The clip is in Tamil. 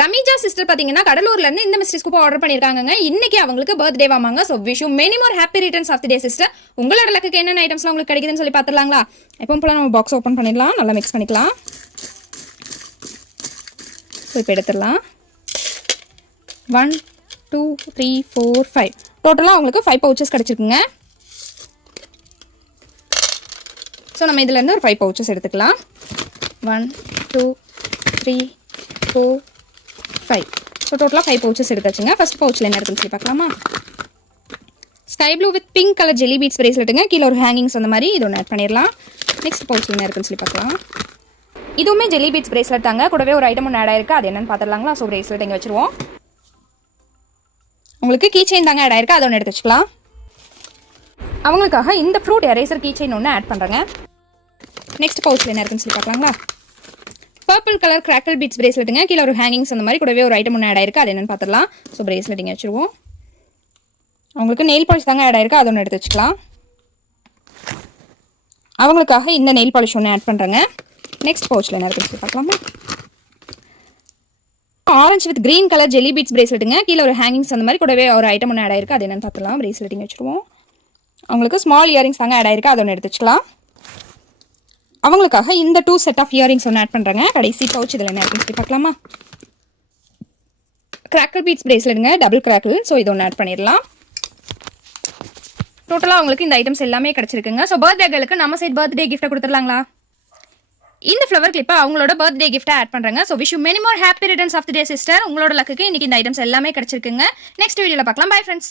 ரமீஜா சிஸ்டர் பாத்தீங்கன்னா கடலூர்ல இருந்து இந்த மிஸ்ட்ரி ஸ்கூப் ஆர்டர் பண்ணிருக்காங்க. இன்னைக்கு அவங்களுக்கு பர்த்டே வாமாங்க. So wish you many more happy returns of the day sister. உங்களோட லக்குக்கு என்னென்ன ஐட்டம்ஸ்லாம் உங்களுக்கு கிடைக்குதுன்னு சொல்லி பாத்துடலாங்களா? எப்பவும் போல நம்ம பாக்ஸ் ஓபன் பண்ணிடலாம். நல்லா மிக்ஸ் பண்ணிக்கலாம். இப்போ எடுத்துடலாம். 1 2 3 4 5 டோட்டலா உங்களுக்கு 5 பவுச்சஸ் கிடைச்சிருக்குங்க. ஸோ நம்ம இதுல இருந்து ஒரு 5 பவுச்சஸ் எடுத்துக்கலாம். 1 2 3 4 5 ஸோ டோட்டலாக 5 பவுச்சஸ் எடுத்தாச்சுங்க. ஃபர்ஸ்ட் பவுச்சில் என்ன இருக்குன்னு சொல்லி பார்க்கலாமா? Sky blue with pink colour jelly beads பிரேஸ்லெட்டுங்க. கீழே ஒரு ஹேங்கிங்ஸ் அந்த மாதிரி இது ஒன்று ஆட் பண்ணிடலாம். நெக்ஸ்ட் பவுச்சில் என்ன இருக்குன்னு சொல்லி பார்க்கலாம். இதுவுமே ஜெல்லி பீட்ஸ் பிரேஸ்லெட் தாங்க. கூடவே ஒரு ஐட்டம் ஒன்று ஆட் ஆயிருக்கு. அது என்னன்னு பார்த்துடலாங்களா? ஸோ பிரேஸ்லெட் இங்கே வச்சுருவோம். உங்களுக்கு கீ செயின் தாங்க ஆட் ஆயிருக்கு. அதை ஒன்று எடுத்து வச்சுக்கலாம். அவங்களுக்காக இந்த ஃப்ரூட் எரேசர் கீ செயின் ஒன்று ஆட் பண்ணுறேங்க. நெக்ஸ்ட் பவுச்சில் என்ன இருக்குன்னு சொல்லி பார்க்கலாங்களா? பர்பிள் கலர் கிராக்கல் பீட்ஸ் பிரேஸ்லெட்டுங்க. கீழே ஒரு ஹேங்கிங்ஸ் அந்த மாதிரி கூடவே ஒரு ஐட்டம் ஒன்று ஆட் ஆயிருக்கு. அது என்னன்னு பார்த்துடலாம். ஸோ பிரேஸ்லெட்டிங் வச்சுருவோம். அவங்களுக்கு நெயில் பாலிஷ் தாங்க ஆட் ஆயிருக்கு. அது ஒன்று எடுத்து வச்சுக்கலாம். அவங்களுக்காக இந்த நெயில் பாலிஷ் ஒன்று ஆட் பண்ணுறேங்க. நெக்ஸ்ட் பவுச்சில் என்ன இருக்குன்னு சொல்லி பார்க்கலாமா? Orange with green colour jelly beads பிரேஸ்லெட்டுங்க. கீழே ஒரு ஹேங்கிங்ஸ் அந்த மாதிரி கூடவே ஒரு ஐட்டம் ஒன்று ஆட் ஆயிருக்கு. அது என்னன்னு பார்த்துலாம். பிரேஸ்லெட்டிங் வச்சுருவோம். அவங்களுக்கு ஸ்மால் இயரிங்ஸ் தாங்க ஆட் ஆயிருக்கு. அது ஒன்று எடுத்து வச்சுக்கலாம். அவங்களுக்காக இந்த 2 செட் ஆஃப் இயரிங்ஸ் ஒன்று ஆட் பண்ணுறேங்க. கடைசி பவுச் இதில் என்ன இருக்குன்னு சொல்லி பார்க்கலாமா? கிராக்கல் பீட்ஸ் பிரேஸ்லெட்டுங்க. Double crackle. ஸோ இது ஒன்று ஆட் பண்ணிடலாம். டோட்டலாக அவங்களுக்கு இந்த ஐட்டம்ஸ் எல்லாமே கிடச்சிருக்குங்க. ஸோ பர்த்டே கேர்ளுக்கு நம்ம சைட் பர்த்டே கிஃப்ட்டை கொடுத்துடலாங்களா? இந்த ஃப்ளவர் கிளிப்பை அவங்களோட பர்த்டே கிஃப்ட்டை ஆட் பண்ணுறாங்க. So wish you many more happy returns of the day sister. உங்களோட லக்குக்கு இன்னைக்கு இந்த ஐட்டம்ஸ் எல்லாமே கிடச்சிருக்குங்க. நெக்ஸ்ட் வீடியோவில் பார்க்கலாம். Bye friends.